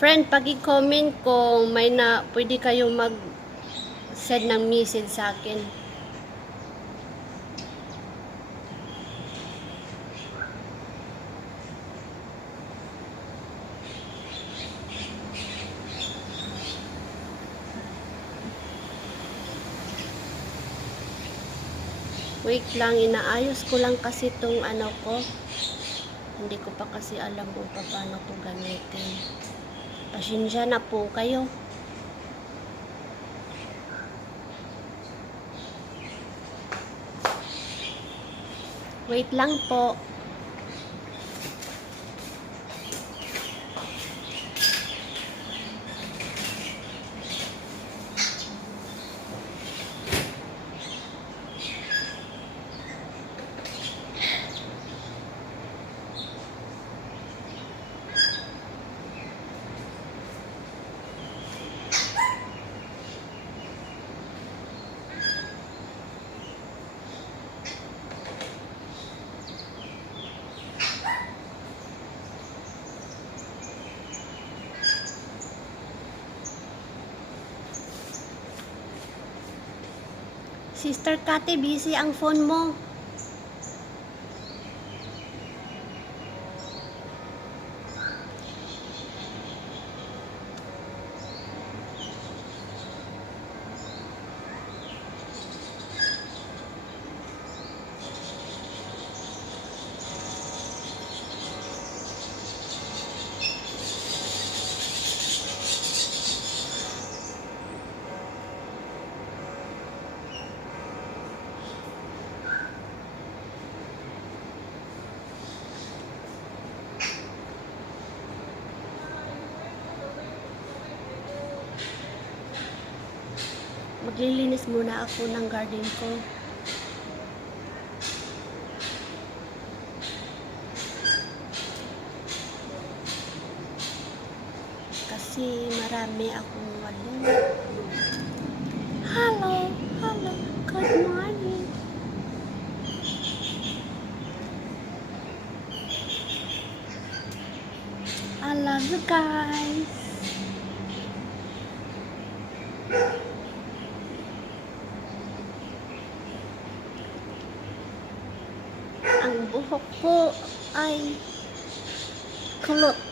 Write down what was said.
Friend, pag-comment kung may na pwede kayong mag-send ng message sa akin. Wait lang, inaayos ko lang kasi tong ano ko. Hindi ko pa kasi alam kung paano to gamitin. Pasensya na po kayo. Wait lang po. Sister Kate, busy ang phone mo. Maglilinis muna ako ng garden ko. Kasi marami akong Hello, good morning. I love you guys. Ang buhok ko ay kulot.